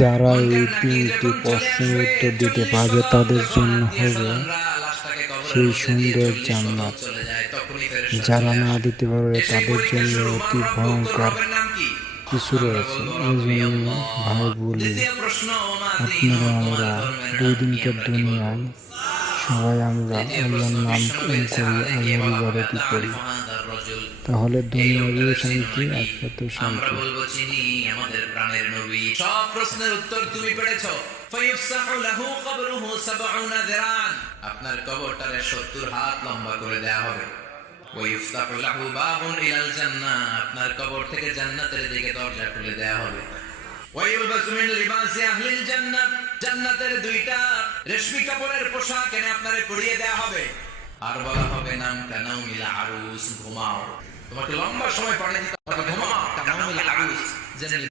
যারা এই তিনটি প্রশ্নের উত্তর দিতে পারবে তাদের জন্য হবে সেই সুন্দর জান্নাত। যারা না দিতে পারবে তাদের জন্য অতি ভয়ঙ্কর কিছু রয়েছে। এই জন্য ভাই বলি, আপনারা আমরা দুই দিনকার দুনিয়ায় সবাই আমরা আল্লাহর নাম করি, আল্লাহর ইবাদতই করি, তাহলে দুনিয়ারও শান্তি আখিরাতেও শান্তি। আমাদের প্রাণের নবী সব প্রশ্নের উত্তর তুমি পেয়েছো। ফায়ুফসাহু লাহু কবরুহু 70 যিরান, আপনার কবরটারে 70 হাত লম্বা করে দেয়া হবে। ওয়ায়ুফতাহু লাহু বাবুন ইলাল জান্নাহ, আপনার কবর থেকে জান্নাতের দিকে দরজা খুলে দেয়া হবে। ওয়ায়ুলবাসু মিন লিবাসি আহলিল জান্নাহ, জান্নাতের দুইটা রেশমি কাপড়ের পোশাক এনে আপনারে পরিয়ে দেয়া হবে। আর বলা হবে নাম কানাউমিল আরুস, ঘুমাও। তোমাকে লম্বা সময় পড়ে দিতে হবে, ঘুমাও কানাউমিল আরুস।